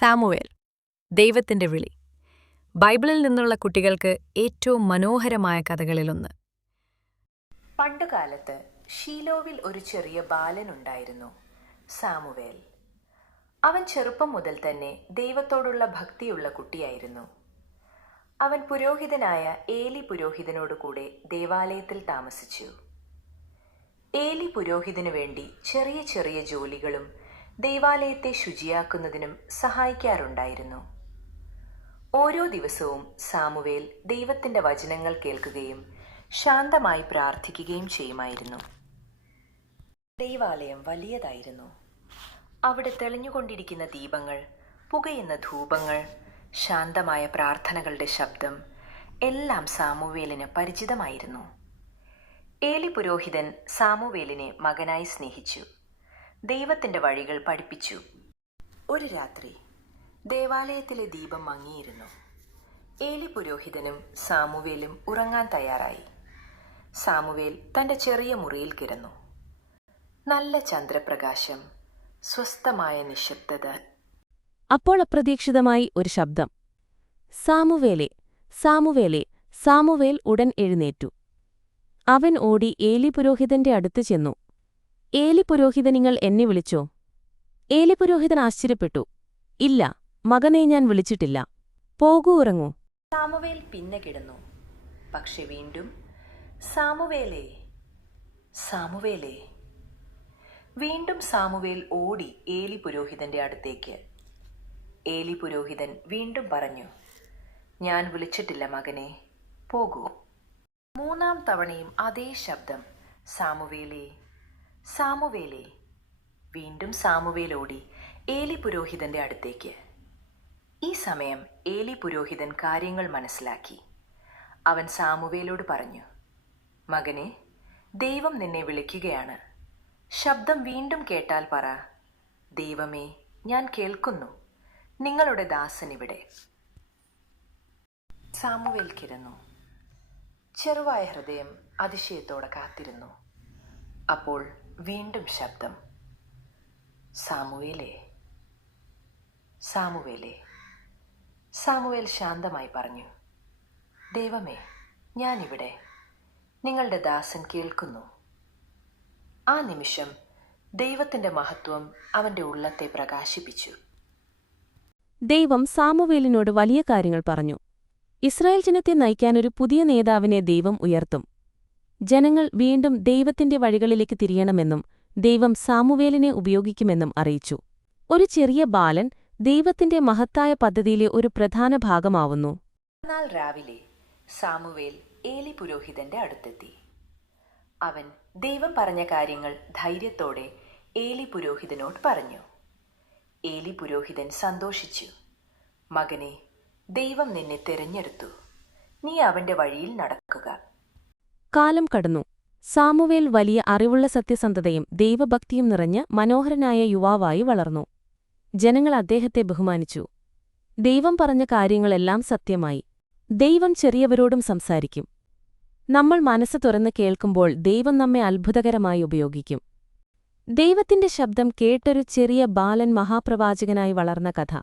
Samuel, ദൈവത്തിന്റെ വിളി. ബൈബിളിൽ നിന്നുള്ള കുട്ടികൾക്ക് ഏറ്റവും മനോഹരമായ കഥകളിലൊന്ന്. പണ്ടുകാലത്ത് ഷീലോവിൽ ഒരു ചെറിയ ബാലനുണ്ടായിരുന്നു, സാമുവേൽ. അവൻ ചെറുപ്പം മുതൽ തന്നെ ദൈവത്തോടുള്ള ഭക്തിയുള്ള കുട്ടിയായിരുന്നു. അവൻ പുരോഹിതനായ ഏലി പുരോഹിതനോടുകൂടെ ദേവാലയത്തിൽ താമസിച്ചു. ഏലി പുരോഹിതനു വേണ്ടി ചെറിയ ചെറിയ ജോലികളും ദൈവാലയത്തെ ശുചിയാക്കുന്നതിനും സഹായിക്കാറുണ്ടായിരുന്നു. ഓരോ ദിവസവും സാമുവേൽ ദൈവത്തിന്റെ വചനങ്ങൾ കേൾക്കുകയും ശാന്തമായി പ്രാർത്ഥിക്കുകയും ചെയ്യുമായിരുന്നു. ദൈവാലയം വലിയതായിരുന്നു. അവിടെ തെളിഞ്ഞുകൊണ്ടിരിക്കുന്ന ദീപങ്ങൾ, പുകയുന്ന ധൂപങ്ങൾ, ശാന്തമായ പ്രാർത്ഥനകളുടെ ശബ്ദം എല്ലാം സാമുവേലിന് പരിചിതമായിരുന്നു. ഏലി പുരോഹിതൻ സാമുവേലിനെ മകനായി സ്നേഹിച്ചു, ദൈവത്തിന്റെ വഴികൾ പഠിപ്പിച്ചു. ഒരു രാത്രി ദേവാലയത്തിലെ ദീപം മങ്ങിയിരുന്നു. ഏലി പുരോഹിതനും സാമുവേലും ഉറങ്ങാൻ തയ്യാറായി. സാമുവേൽ തന്റെ ചെറിയ മുറിയിൽ കിടന്നു. നല്ല ചന്ദ്രപ്രകാശം, സ്വസ്ഥമായ നിശബ്ദത. അപ്പോൾ അപ്രതീക്ഷിതമായി ഒരു ശബ്ദം. സാമുവേലേ, സാമുവേലേ. സാമുവേൽ ഉടൻ എഴുന്നേറ്റു. അവൻ ഓടി ഏലി പുരോഹിതന്റെ അടുത്ത് ചെന്നു. ഏലി പുരോഹിതനിങ്ങൾ എന്നെ വിളിച്ചോ? ഏലി പുരോഹിതൻ ആശ്ചര്യപ്പെട്ടു. ഇല്ല, മകനെ ഞാൻ വിളിച്ചിട്ടില്ല. പോകൂ, ഉറങ്ങൂ. സാമുവേൽ പിന്നെ കിടന്നു. പക്ഷെ വീണ്ടും സാമുവേലേ, സാമുവേലേ. വീണ്ടും സാമുവേൽ ഓടി ഏലി പുരോഹിതന്റെ അടുത്തേക്ക്. ഏലി പുരോഹിതൻ വീണ്ടും പറഞ്ഞു, ഞാൻ വിളിച്ചിട്ടില്ല മകനെ, പോകൂ. മൂന്നാം തവണയും അതേ ശബ്ദം, സാമുവേലേ, സാമുവേലേ. വീണ്ടും സാമുവേൽ ഓടി ഏലി പുരോഹിതന്റെ അടുത്തേക്ക്. ഈ സമയം ഏലി പുരോഹിതൻ കാര്യങ്ങൾ മനസ്സിലാക്കി. അവൻ സാമുവേലോട് പറഞ്ഞു, മകനെ, ദൈവം നിന്നെ വിളിക്കുകയാണ്. ശബ്ദം വീണ്ടും കേട്ടാൽ പറ, ദൈവമേ, ഞാൻ കേൾക്കുന്നു, നിങ്ങളുടെ ദാസൻ ഇവിടെ. സാമുവേൽ കിടന്നു. ചെറുവായ ഹൃദയം അതിശയത്തോടെ കാത്തിരുന്നു. അപ്പോൾ വീണ്ടും ശബ്ദം, സാമുവേലേ, സാമുവേലേ. സാമുവേൽ ശാന്തമായി പറഞ്ഞു, ദൈവമേ, ഞാനിവിടെ, നിങ്ങളുടെ ദാസൻ കേൾക്കുന്നു. ആ നിമിഷം ദൈവത്തിന്റെ മഹത്വം അവന്റെ ഉള്ളത്തെ പ്രകാശിപ്പിച്ചു. ദൈവം സാമുവേലിനോട് വലിയ കാര്യങ്ങൾ പറഞ്ഞു. ഇസ്രായേൽ ജനത്തെ നയിക്കാനൊരു പുതിയ നേതാവിനെ ദൈവം ഉയർത്തും. ജനങ്ങൾ വീണ്ടും ദൈവത്തിന്റെ വഴികളിലേക്ക് തിരിയണമെന്നും ദൈവം സാമുവേലിനെ ഉപയോഗിക്കുമെന്നും അറിയിച്ചു. ഒരു ചെറിയ ബാലൻ ദൈവത്തിന്റെ മഹത്തായ പദ്ധതിയിലെ ഒരു പ്രധാന ഭാഗമാവുന്നു. എന്നാൽ രാവിലെ സാമുവേൽ ഏലി പുരോഹിതന്റെ അടുത്തെത്തി. അവൻ ദൈവം പറഞ്ഞ കാര്യങ്ങൾ ധൈര്യത്തോടെ ഏലി പുരോഹിതനോട് പറഞ്ഞു. ഏലി പുരോഹിതൻ സന്തോഷിച്ചു. മകനെ, ദൈവം നിന്നെ തിരഞ്ഞെടുത്തു. നീ അവന്റെ വഴിയിൽ നടക്കുക. കാലം കടന്നു. സാമുവേൽ വലിയ അറിവുള്ള സത്യസന്ധതയും ദൈവഭക്തിയും നിറഞ്ഞ മനോഹരനായ യുവാവായി വളർന്നു. ജനങ്ങൾ അദ്ദേഹത്തെ ബഹുമാനിച്ചു. ദൈവം പറഞ്ഞ കാര്യങ്ങളെല്ലാം സത്യമായി. ദൈവം ചെറിയവരോടും സംസാരിക്കും. നമ്മൾ മനസ്സ് തുറന്ന് കേൾക്കുമ്പോൾ ദൈവം നമ്മെ അത്ഭുതകരമായി ഉപയോഗിക്കും. ദൈവത്തിന്റെ ശബ്ദം കേട്ടൊരു ചെറിയ ബാലൻ മഹാപ്രവാചകനായി വളർന്ന കഥ.